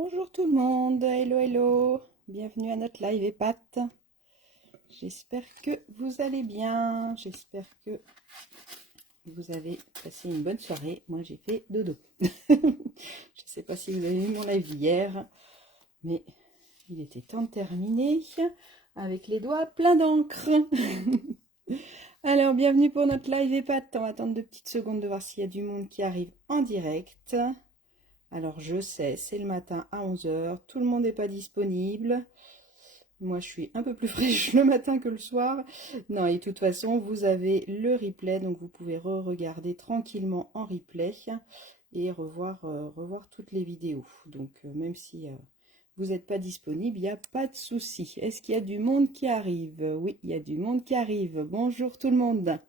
Bonjour tout le monde, hello hello, bienvenue à notre live EPAT. J'espère que vous allez bien, j'espère que vous avez passé une bonne soirée. Moi j'ai fait dodo. Je ne sais pas si vous avez vu mon live hier, mais il était temps de terminer avec les doigts pleins d'encre. Alors bienvenue pour notre live EPAT. On va attendre 2 petites secondes de voir s'il y a du monde qui arrive en direct. Alors je sais, c'est le matin à 11 h, tout le monde n'est pas disponible. Moi je suis un peu plus fraîche le matin que le soir. Non, et de toute façon vous avez le replay, donc vous pouvez re-regarder tranquillement en replay et revoir toutes les vidéos. Donc même si vous n'êtes pas disponible, il n'y a pas de souci. Est-ce qu'il y a du monde qui arrive? Oui, il y a du monde qui arrive. Bonjour tout le monde.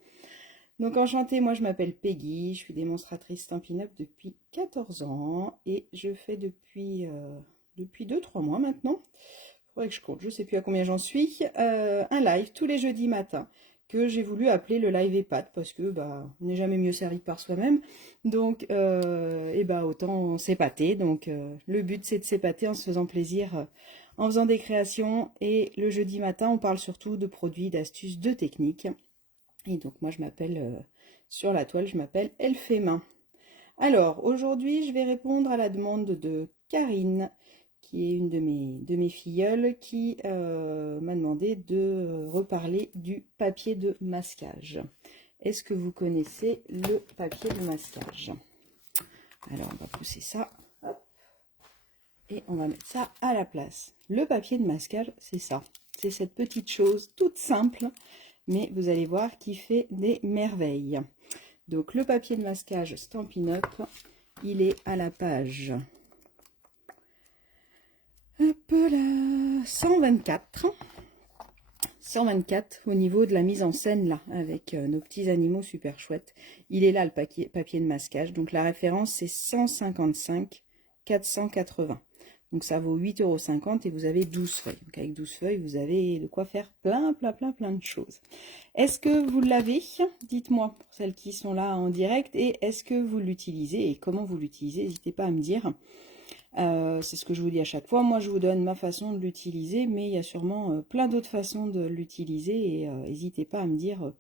Donc enchantée, moi je m'appelle Peggy, je suis démonstratrice Stampin' Up depuis 14 ans et je fais depuis 2-3 mois maintenant, il faudrait que je compte, je ne sais plus à combien j'en suis, un live tous les jeudis matins que j'ai voulu appeler le live EPAT parce que on n'est jamais mieux servi que par soi-même, donc autant s'épater. Donc le but c'est de s'épater en se faisant plaisir, en faisant des créations, et le jeudi matin on parle surtout de produits, d'astuces, de techniques. Et donc moi je m'appelle, sur la toile, je m'appelle Elfémin. Alors aujourd'hui je vais répondre à la demande de Karine, qui est une de mes filleules, qui m'a demandé de reparler du papier de masquage. Est-ce que vous connaissez le papier de masquage? Alors on va pousser ça, hop, et on va mettre ça à la place. Le papier de masquage, c'est ça. C'est cette petite chose toute simple, mais vous allez voir qui fait des merveilles. Donc le papier de masquage Stampin' Up, il est à la page 124. 124 au niveau de la mise en scène là, avec nos petits animaux super chouettes. Il est là le papier de masquage. Donc la référence c'est 155 480. Donc ça vaut 8,50 € et vous avez 12 feuilles. Donc avec 12 feuilles, vous avez de quoi faire plein de choses. Est-ce que vous l'avez? Dites-moi pour celles qui sont là en direct. Et est-ce que vous l'utilisez et comment vous l'utilisez? N'hésitez pas à me dire. C'est ce que je vous dis à chaque fois. Moi, je vous donne ma façon de l'utiliser, mais il y a sûrement plein d'autres façons de l'utiliser. Et n'hésitez pas à me dire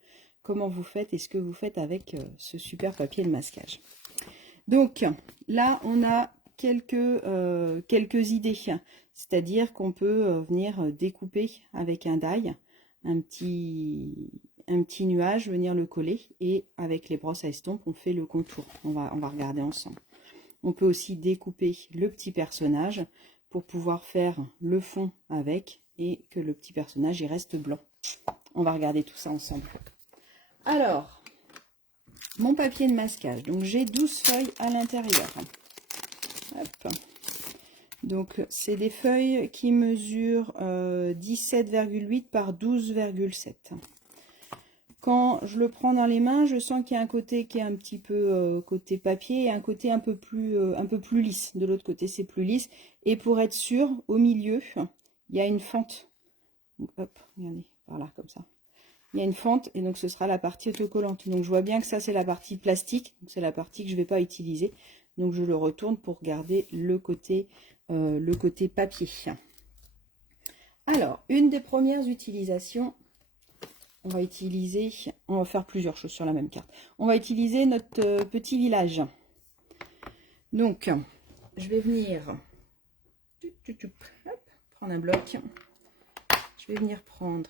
comment vous faites et ce que vous faites avec ce super papier de masquage. Donc là, on a quelques idées, c'est-à-dire qu'on peut venir découper avec un die un petit nuage, venir le coller, et avec les brosses à estompe on fait le contour. On va regarder ensemble. On peut aussi découper le petit personnage pour pouvoir faire le fond avec, et que le petit personnage il reste blanc. On va regarder tout ça ensemble. Alors, mon papier de masquage, donc j'ai 12 feuilles à l'intérieur. Hop. Donc c'est des feuilles qui mesurent 17,8 par 12,7. Quand je le prends dans les mains, je sens qu'il y a un côté qui est un petit peu côté papier et un côté un peu plus lisse. De l'autre côté c'est plus lisse. Et pour être sûr, au milieu, il y a une fente. Donc, hop, regardez, par là, comme ça. Il y a une fente et donc ce sera la partie autocollante. Donc je vois bien que ça c'est la partie plastique. C'est la partie que je ne vais pas utiliser. Donc je le retourne pour garder le côté papier. Alors, une des premières utilisations, on va faire plusieurs choses sur la même carte. On va utiliser notre petit village. Donc, je vais venir prendre un bloc. Je vais venir prendre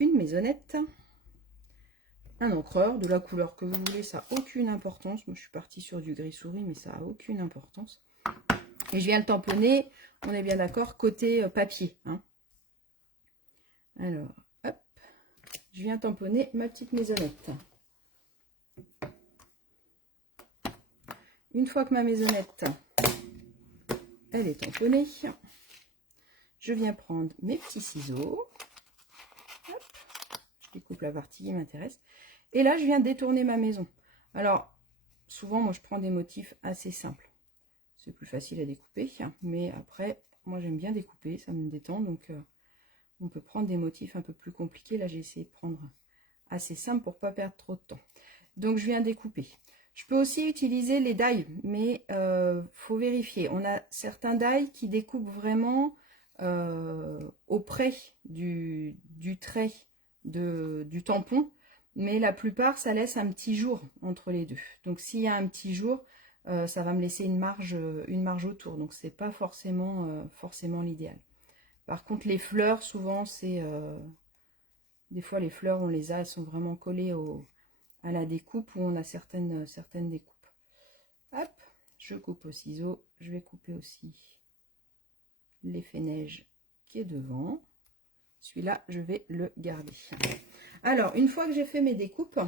une maisonnette, un encreur de la couleur que vous voulez, ça n'a aucune importance. Moi, je suis partie sur du gris souris, mais ça n'a aucune importance. Et je viens le tamponner, on est bien d'accord, côté papier. Hein. Alors, hop, je viens tamponner ma petite maisonnette. Une fois que ma maisonnette, elle est tamponnée, je viens prendre mes petits ciseaux. Hop, je découpe la partie qui m'intéresse. Et là, je viens détourner ma maison. Alors, souvent, moi, je prends des motifs assez simples. C'est plus facile à découper, mais après, moi, j'aime bien découper, ça me détend. Donc, on peut prendre des motifs un peu plus compliqués. Là, j'ai essayé de prendre assez simple pour pas perdre trop de temps. Donc, je viens découper. Je peux aussi utiliser les die, mais faut vérifier. On a certains die qui découpent vraiment auprès du trait du tampon, mais la plupart, ça laisse un petit jour entre les deux. Donc, s'il y a un petit jour, ça va me laisser une marge autour. Donc, c'est pas forcément l'idéal. Par contre, les fleurs, souvent, c'est... des fois, les fleurs, on les a, elles sont vraiment collées à la découpe, où on a certaines découpes. Hop, je coupe au ciseau. Je vais couper aussi l'effet neige qui est devant. Celui-là, je vais le garder. Alors, une fois que j'ai fait mes découpes,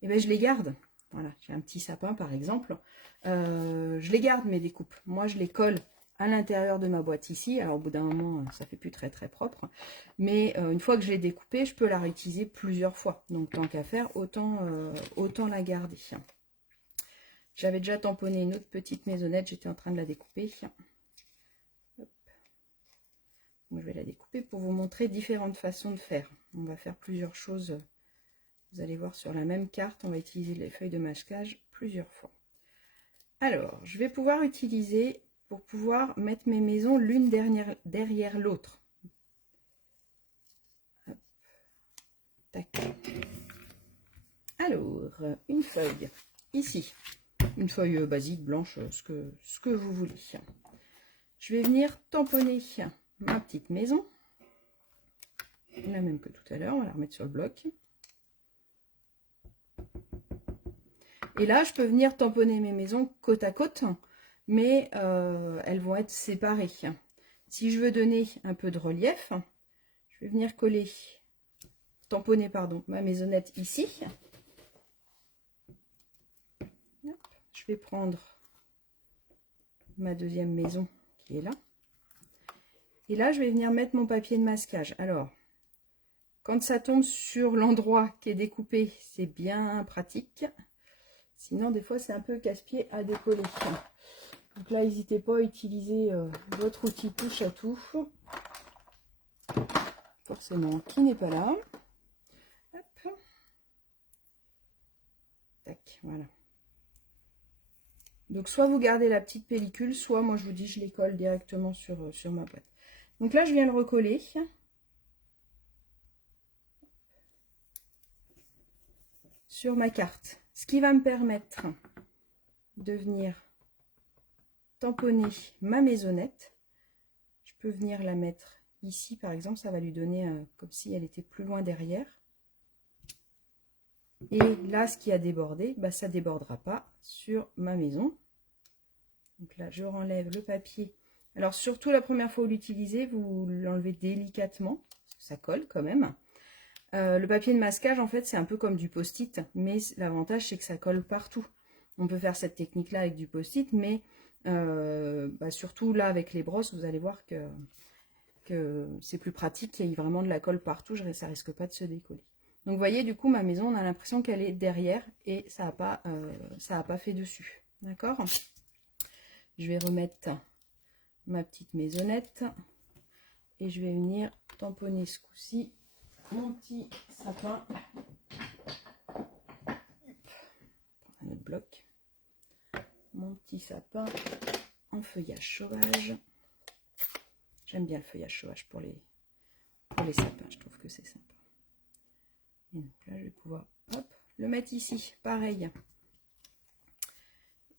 eh ben, je les garde. Voilà, j'ai un petit sapin, par exemple. Je les garde, mes découpes. Moi, je les colle à l'intérieur de ma boîte ici. Alors, au bout d'un moment, ça fait plus très propre. Mais une fois que je l'ai découpée, je peux la réutiliser plusieurs fois. Donc, tant qu'à faire, autant la garder. J'avais déjà tamponné une autre petite maisonnette. J'étais en train de la découper. Hop. Donc, je vais la découper pour vous montrer différentes façons de faire. On va faire plusieurs choses. Vous allez voir sur la même carte, on va utiliser les feuilles de masquage plusieurs fois. Alors, je vais pouvoir utiliser pour pouvoir mettre mes maisons l'une derrière l'autre. Tac. Alors, une feuille ici, une feuille basique, blanche, ce que vous voulez. Je vais venir tamponner ma petite maison, la même que tout à l'heure, on va la remettre sur le bloc. Et là, je peux venir tamponner mes maisons côte à côte, mais elles vont être séparées. Si je veux donner un peu de relief, je vais venir tamponner ma maisonnette ici. Je vais prendre ma deuxième maison qui est là. Et là, je vais venir mettre mon papier de masquage. Alors, quand ça tombe sur l'endroit qui est découpé, c'est bien pratique. Sinon, des fois, c'est un peu casse-pied à décoller. Donc là, n'hésitez pas à utiliser votre outil touche à tout. Forcément, qui n'est pas là. Hop. Tac, voilà. Donc, soit vous gardez la petite pellicule, soit, moi, je vous dis, je les colle directement sur ma boîte. Donc là, je viens le recoller. Sur ma carte. Ce qui va me permettre de venir tamponner ma maisonnette. Je peux venir la mettre ici, par exemple. Ça va lui donner comme si elle était plus loin derrière. Et là, ce qui a débordé, bah, ça ne débordera pas sur ma maison. Donc là, je renlève le papier. Alors, surtout la première fois où vous l'utilisez, vous l'enlevez délicatement, parce que ça colle quand même. Le papier de masquage, en fait, c'est un peu comme du post-it, mais l'avantage, c'est que ça colle partout. On peut faire cette technique-là avec du post-it, mais surtout là, avec les brosses, vous allez voir que c'est plus pratique, qu'il y ait vraiment de la colle partout, ça risque pas de se décoller. Donc, vous voyez, du coup, ma maison, on a l'impression qu'elle est derrière et ça n'a pas fait dessus. D'accord? Je vais remettre ma petite maisonnette et je vais venir tamponner ce coup-ci mon petit sapin. Un autre bloc. Mon petit sapin en feuillage sauvage. J'aime bien le feuillage sauvage pour les sapins. Je trouve que c'est sympa. Et donc là, je vais pouvoir le mettre ici. Pareil.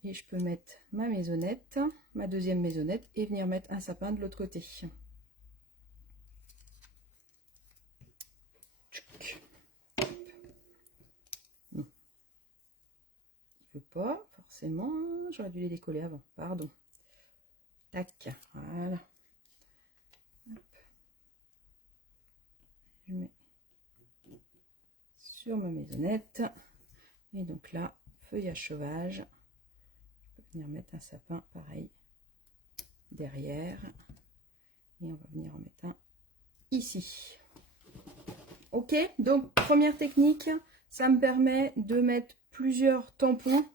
Et je peux mettre ma maisonnette, ma deuxième maisonnette, et venir mettre un sapin de l'autre côté. Pas forcément, j'aurais dû les décoller avant, pardon. Tac, voilà. Hop. Je mets sur ma maisonnette et donc là, feuillage sauvage. Je peux venir mettre un sapin pareil derrière et on va venir en mettre un ici. Ok, donc première technique, ça me permet de mettre plusieurs tampons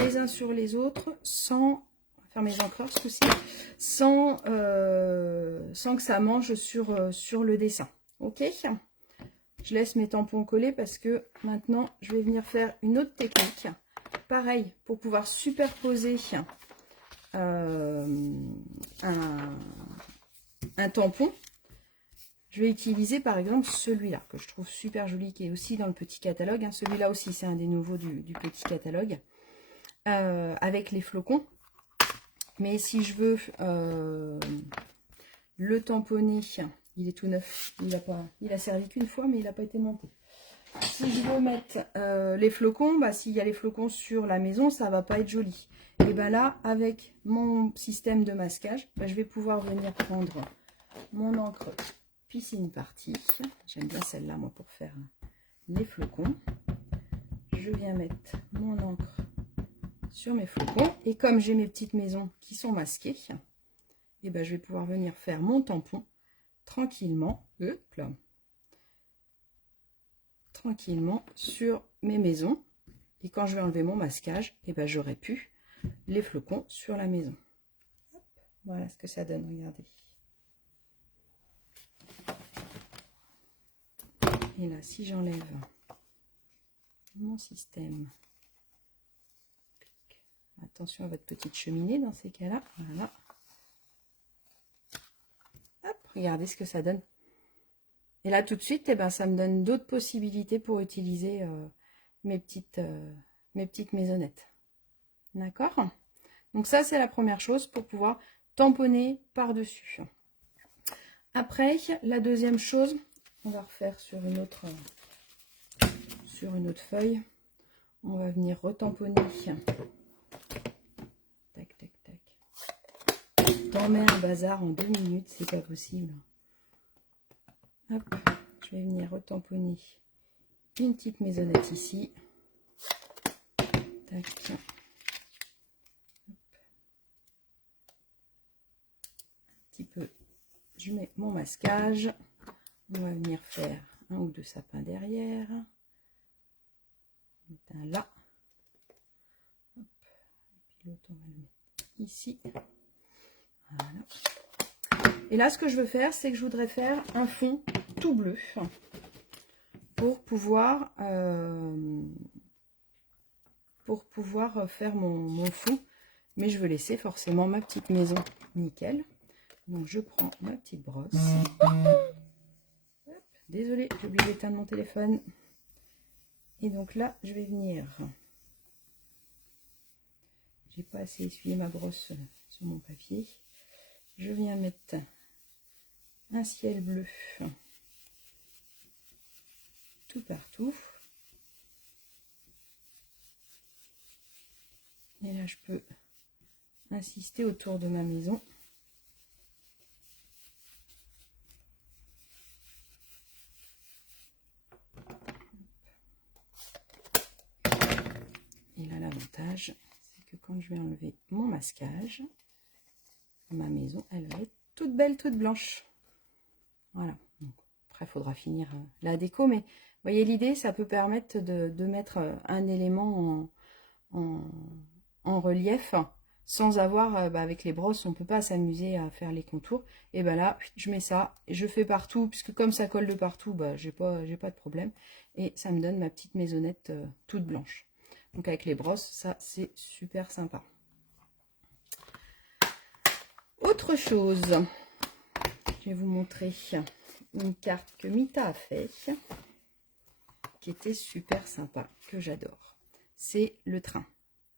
les uns sur les autres sans faire mes encreurs ce coup-ci, sans que ça mange sur le dessin. Ok, je laisse mes tampons collés parce que maintenant je vais venir faire une autre technique. pareil, pour pouvoir superposer un tampon, je vais utiliser par exemple celui-là, que je trouve super joli, qui est aussi dans le petit catalogue. Hein. Celui-là aussi, c'est un des nouveaux du petit catalogue, avec les flocons. Mais si je veux le tamponner, il est tout neuf, il a servi qu'une fois, mais il n'a pas été monté. Si je veux mettre les flocons, bah, s'il y a les flocons sur la maison, ça va pas être joli. Et bien là, avec mon système de masquage, bah, je vais pouvoir venir prendre mon encre piscine party. J'aime bien celle-là, moi, pour faire les flocons. Je viens mettre mon encre sur mes flocons. Et comme j'ai mes petites maisons qui sont masquées, et ben, je vais pouvoir venir faire mon tampon tranquillement. Hop là. Tranquillement sur mes maisons, et quand je vais enlever mon masquage, et ben j'aurai pu les flocons sur la maison. Hop, voilà ce que ça donne, regardez. Et là, si j'enlève mon système, attention à votre petite cheminée dans ces cas-là, voilà. Hop, regardez ce que ça donne. Et là, tout de suite, eh ben, ça me donne d'autres possibilités pour utiliser mes petites maisonnettes. D'accord? Donc ça, c'est la première chose pour pouvoir tamponner par-dessus. Après, la deuxième chose, on va refaire sur une autre feuille. On va venir retamponner. Tac, tac, tac. T'en mets un bazar en 2 minutes, c'est pas possible. Hop, je vais venir retamponner une petite maisonnette ici. Tac. Hop. Un petit peu, je mets mon masquage. On va venir faire un ou deux sapins derrière. Un là. Hop. Et puis l'autre, on va le mettre ici. Voilà. Et là, ce que je veux faire, c'est que je voudrais faire un fond tout bleu pour pouvoir faire mon fond. Mais je veux laisser forcément ma petite maison nickel. Donc, je prends ma petite brosse. Hop, désolée, j'ai oublié d'éteindre mon téléphone. Et donc là, je vais venir... J'ai pas assez essuyé ma brosse sur mon papier. Je viens mettre un ciel bleu tout partout. Et là, je peux insister autour de ma maison. Et là, l'avantage, c'est que quand je vais enlever mon masquage, ma maison, elle va être toute belle, toute blanche. Voilà. Donc, après, il faudra finir la déco, mais vous voyez l'idée, ça peut permettre de mettre un élément en relief sans avoir, avec les brosses, on peut pas s'amuser à faire les contours. Et ben là, je mets ça et je fais partout, puisque comme ça colle de partout, j'ai pas de problème. Et ça me donne ma petite maisonnette toute blanche. Donc avec les brosses, ça c'est super sympa. Autre chose, je vais vous montrer une carte que Mita a fait, qui était super sympa, que j'adore. C'est le train.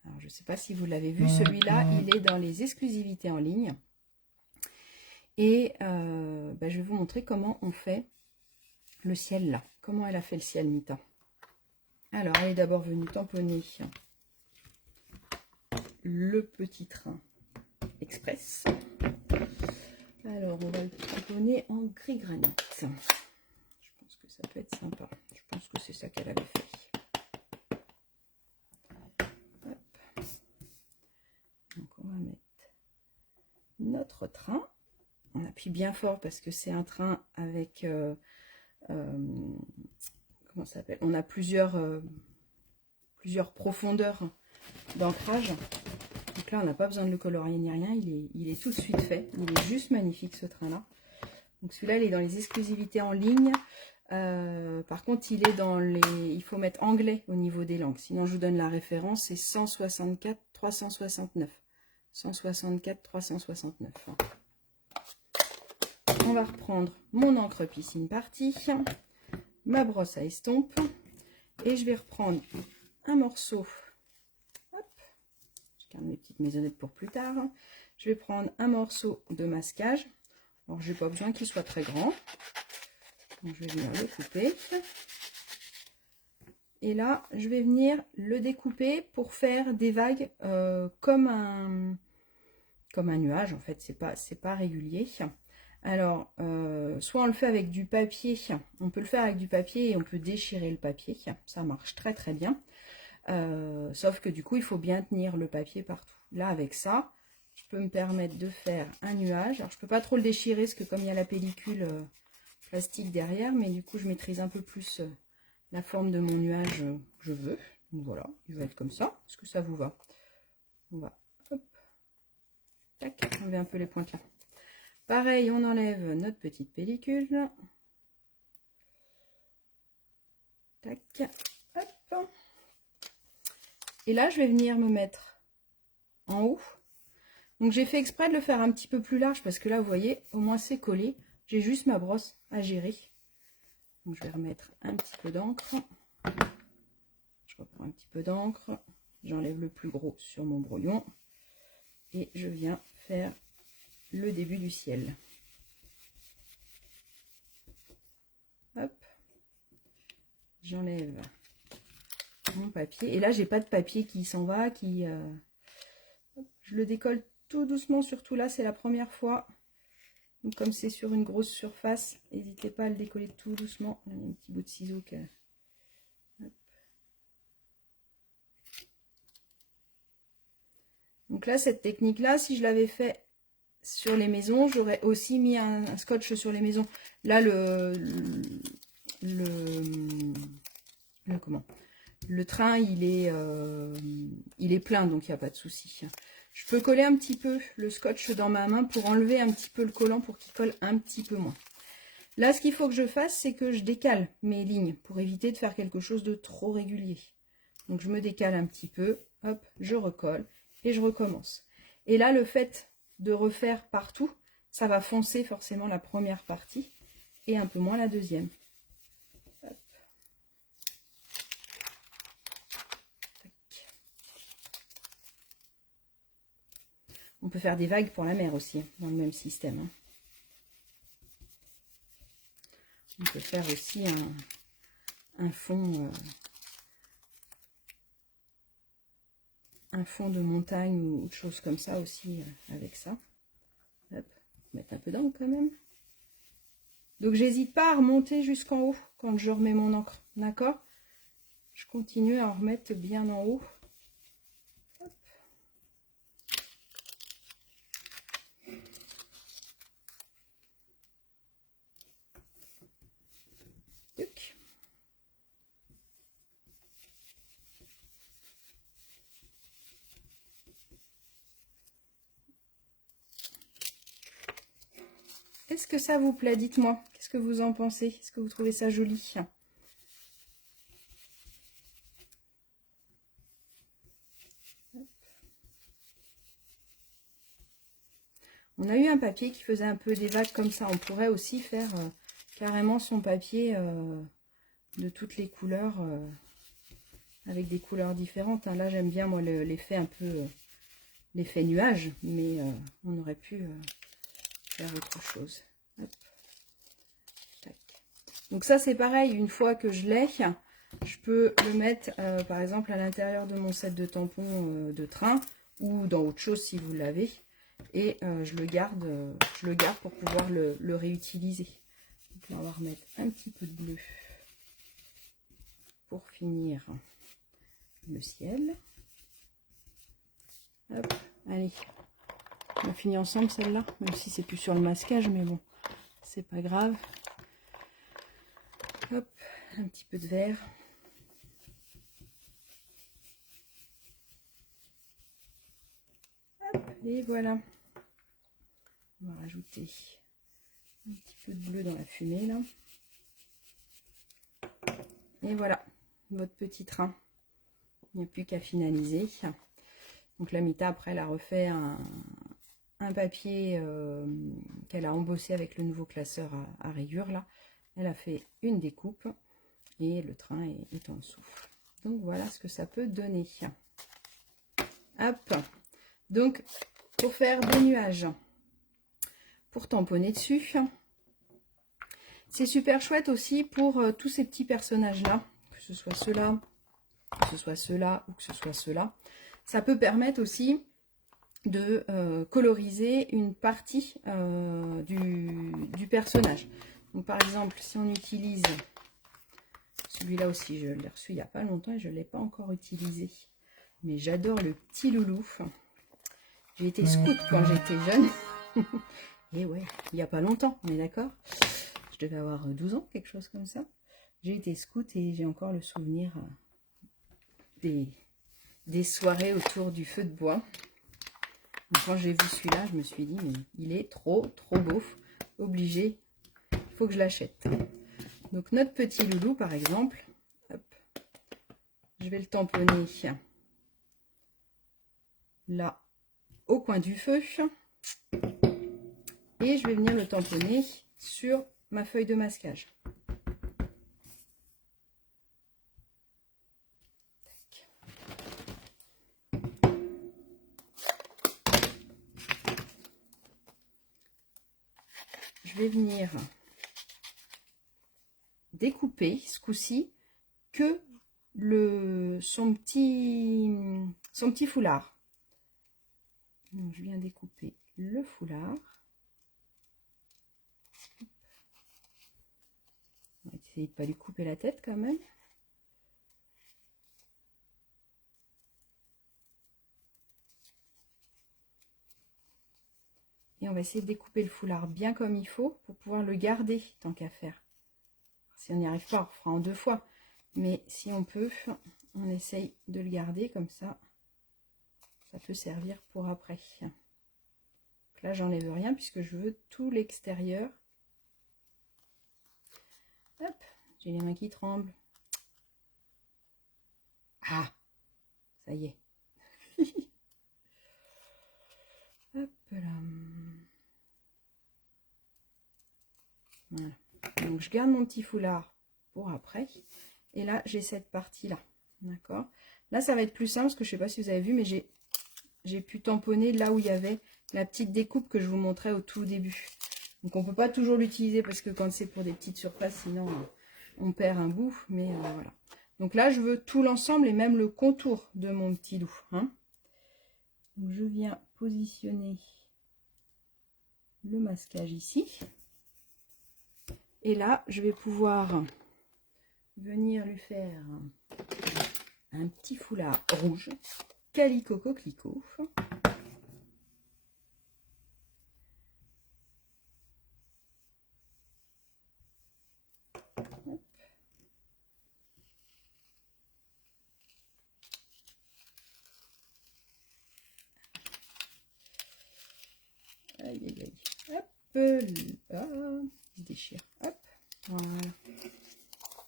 Alors, je ne sais pas si vous l'avez vu, celui-là, il est dans les exclusivités en ligne. Et je vais vous montrer comment on fait le ciel là. Comment elle a fait le ciel, Mita. Alors, elle est d'abord venue tamponner le petit train express. Alors, on va le tamponner en gris granit. Je pense que ça peut être sympa. Je pense que c'est ça qu'elle avait fait. Donc on va mettre notre train. On appuie bien fort parce que c'est un train avec comment ça s'appelle, on a plusieurs profondeurs d'ancrage. Donc là on n'a pas besoin de le colorier ni rien, il est tout de suite fait. Il est juste magnifique ce train là. Donc celui-là il est dans les exclusivités en ligne. Par contre, il est dans les... Il faut mettre anglais au niveau des langues. Sinon, je vous donne la référence, c'est 164 369. 164 369. On va reprendre mon encre piscine partie, ma brosse à estompe, et je vais reprendre un morceau. Hop, je garde mes petites maisonnettes pour plus tard. Je vais prendre un morceau de masquage. Alors, je n'ai pas besoin qu'il soit très grand. Donc, je vais venir le couper. Et là, je vais venir le découper pour faire des vagues comme un nuage. En fait, c'est pas régulier. Alors, soit on le fait avec du papier. On peut le faire avec du papier et on peut déchirer le papier. Ça marche très très bien. Sauf que du coup, il faut bien tenir le papier partout. Là, avec ça, je peux me permettre de faire un nuage. Alors, je peux pas trop le déchirer parce que comme il y a la pellicule plastique derrière, mais du coup, je maîtrise un peu plus la forme de mon nuage que je veux. Donc voilà, il va être comme ça. Est-ce que ça vous va? On va, hop, tac, enlever un peu les pointes là. Pareil, on enlève notre petite pellicule. Tac, hop. Et là, je vais venir me mettre en haut. Donc, j'ai fait exprès de le faire un petit peu plus large parce que là, vous voyez, au moins c'est collé. J'ai juste ma brosse à gérer. Donc, je vais remettre un petit peu d'encre. Je reprends un petit peu d'encre. J'enlève le plus gros sur mon brouillon. Et je viens faire le début du ciel. Hop. J'enlève mon papier. Et là, j'ai pas de papier qui s'en va, je le décolle tout doucement, surtout là, c'est la première fois. Donc, comme c'est sur une grosse surface, n'hésitez pas à le décoller tout doucement. Il y a un petit bout de ciseau que... Hop. Donc là, cette technique-là, si je l'avais fait sur les maisons, j'aurais aussi mis un scotch sur les maisons. Là, le train, il est plein, donc il n'y a pas de souci. Je peux coller un petit peu le scotch dans ma main pour enlever un petit peu le collant pour qu'il colle un petit peu moins. Là, ce qu'il faut que je fasse, c'est que je décale mes lignes pour éviter de faire quelque chose de trop régulier. Donc, je me décale un petit peu, hop, je recolle et je recommence. Et là, le fait de refaire partout, ça va foncer forcément la première partie et un peu moins la deuxième. Hop. On peut faire des vagues pour la mer aussi, dans le même système. Hein. On peut faire aussi un fond de montagne ou autre chose comme ça aussi avec ça. Hop, mettre un peu d'encre quand même. Donc j'hésite pas à remonter jusqu'en haut quand je remets mon encre, d'accord? Je continue à en remettre bien en haut. Hop. Est-ce que ça vous plaît? Dites-moi. Qu'est-ce que vous en pensez? Est-ce que vous trouvez ça joli? On a eu un papier qui faisait un peu des vagues comme ça. On pourrait aussi faire carrément son papier de toutes les couleurs, avec des couleurs différentes. Hein. Là, j'aime bien moi l'effet un peu, l'effet nuage, mais on aurait pu faire autre chose. Hop. Tac. Donc ça, c'est pareil. Une fois que je l'ai, je peux le mettre, par exemple, à l'intérieur de mon set de tampons de train ou dans autre chose si vous l'avez. Et je le garde pour pouvoir le réutiliser. Donc là, on va remettre un petit peu de bleu pour finir le ciel. Hop, allez, on a fini ensemble celle-là, même si c'est plus sur le masquage, mais bon, c'est pas grave. Hop, un petit peu de vert. Hop, et voilà. On va rajouter un petit peu de bleu dans la fumée là. Et voilà, votre petit train. Il n'y a plus qu'à finaliser. Donc la Mita, après, elle a refait un papier qu'elle a embossé avec le nouveau classeur à rayures, là. Elle a fait une découpe et le train est en dessous. Donc voilà ce que ça peut donner. Hop. Donc, pour faire des nuages, pour tamponner dessus, c'est super chouette aussi pour tous ces petits personnages-là, que ce soit ceux-là, que ce soit ceux-là ou que ce soit ceux-là. Ça peut permettre aussi de coloriser une partie du personnage. Donc par exemple, si on utilise celui-là aussi, je l'ai reçu il n'y a pas longtemps et je ne l'ai pas encore utilisé. Mais j'adore le petit loulou. J'ai été scout quand j'étais jeune. Et ouais, il n'y a pas longtemps, on est d'accord? Je devais avoir 12 ans, quelque chose comme ça. J'ai été scout et j'ai encore le souvenir des soirées autour du feu de bois. Donc, quand j'ai vu celui-là, je me suis dit, mais il est trop beau. Obligé, il faut que je l'achète. Donc notre petit loulou, par exemple, hop, je vais le tamponner là, au coin du feu. Et je vais venir le tamponner sur ma feuille de masquage. Je vais venir découper ce coup-ci que son petit foulard. Donc, je viens découper le foulard. On va essayer de ne pas lui couper la tête quand même. Et on va essayer de découper le foulard bien comme il faut pour pouvoir le garder tant qu'à faire. Si on n'y arrive pas, on fera en 2 fois. Mais si on peut, on essaye de le garder comme ça. Ça peut servir pour après. Donc là, j'enlève rien puisque je veux tout l'extérieur. Hop, j'ai les mains qui tremblent. Ah, ça y est. Hop là. Voilà. Donc je garde mon petit foulard pour après. Et là, j'ai cette partie-là. D'accord? Là, ça va être plus simple parce que je ne sais pas si vous avez vu, mais j'ai pu tamponner là où il y avait la petite découpe que je vous montrais au tout début. Donc on ne peut pas toujours l'utiliser parce que quand c'est pour des petites surfaces, sinon on perd un bout. Mais voilà. Donc là, je veux tout l'ensemble et même le contour de mon petit loup. Hein. Donc je viens positionner le masquage ici. Et là, je vais pouvoir venir lui faire un petit foulard rouge, calico coquelicot. Aïe, aïe, aïe. Hop, là, il se déchire. Hop, voilà.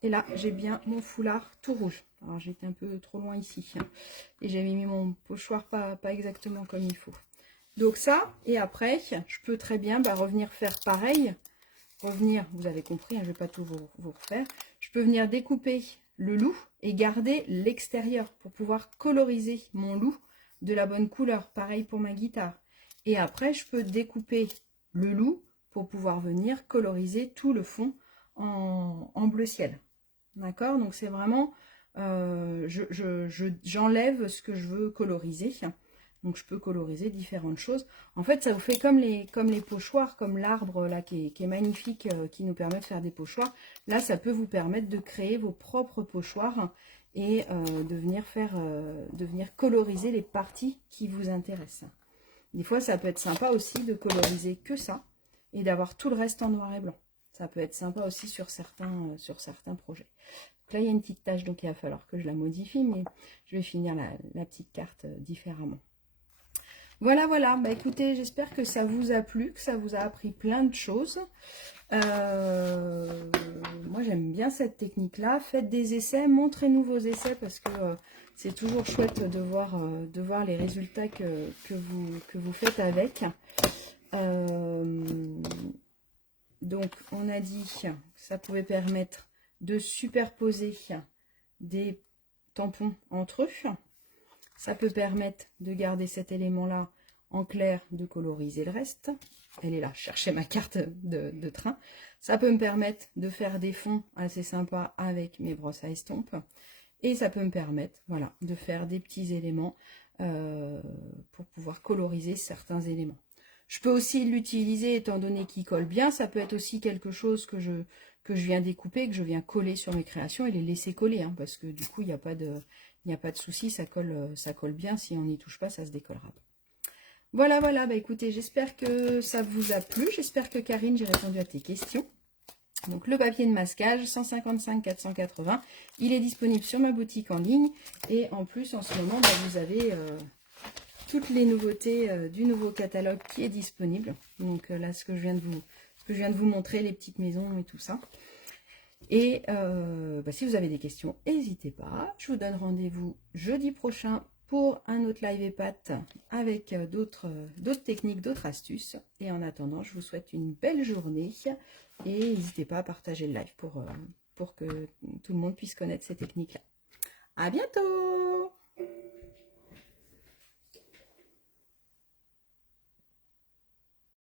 Et là, j'ai bien mon foulard tout rouge. Alors, j'étais un peu trop loin ici. Hein. Et j'avais mis mon pochoir pas exactement comme il faut. Donc ça, et après, je peux très bien revenir faire pareil. Revenir, vous avez compris, hein, je ne vais pas tout vous refaire. Je peux venir découper le loup et garder l'extérieur pour pouvoir coloriser mon loup de la bonne couleur. Pareil pour ma guitare. Et après, je peux découper le loup pour pouvoir venir coloriser tout le fond en bleu ciel. D'accord? Donc, c'est vraiment, j'enlève ce que je veux coloriser. Donc, je peux coloriser différentes choses. En fait, ça vous fait comme les pochoirs, comme l'arbre là qui est magnifique, qui nous permet de faire des pochoirs. Là, ça peut vous permettre de créer vos propres pochoirs et de venir coloriser les parties qui vous intéressent. Des fois, ça peut être sympa aussi de coloriser que ça et d'avoir tout le reste en noir et blanc. Ça peut être sympa aussi sur certains projets. Donc là, il y a une petite tache, donc il va falloir que je la modifie, mais je vais finir la petite carte différemment. Voilà, voilà. Bah écoutez, j'espère que ça vous a plu, que ça vous a appris plein de choses. Moi, j'aime bien cette technique-là. Faites des essais, montrez-nous vos essais parce que c'est toujours chouette de voir les résultats que vous faites avec. Donc, on a dit que ça pouvait permettre de superposer des tampons entre eux. Ça peut permettre de garder cet élément-là en clair, de coloriser le reste. Elle est là, chercher ma carte de train. Ça peut me permettre de faire des fonds assez sympas avec mes brosses à estompe. Et ça peut me permettre, voilà, de faire des petits éléments pour pouvoir coloriser certains éléments. Je peux aussi l'utiliser étant donné qu'il colle bien. Ça peut être aussi quelque chose que je viens découper, que je viens coller sur mes créations et les laisser coller. Hein, parce que du coup, il n'y a pas de souci, ça colle bien. Si on n'y touche pas, ça se décollera. Voilà, voilà. Bah, écoutez, j'espère que ça vous a plu. J'espère que Karine, j'ai répondu à tes questions. Donc le papier de masquage, 155,480. Il est disponible sur ma boutique en ligne. Et en plus, en ce moment, bah, vous avez toutes les nouveautés du nouveau catalogue qui est disponible. Donc là, ce que je viens de vous montrer, les petites maisons et tout ça. Et bah, si vous avez des questions, n'hésitez pas. Je vous donne rendez-vous jeudi prochain pour un autre live EPAT avec d'autres techniques, d'autres astuces. Et en attendant, je vous souhaite une belle journée. Et n'hésitez pas à partager le live pour que tout le monde puisse connaître ces techniques-là. À bientôt!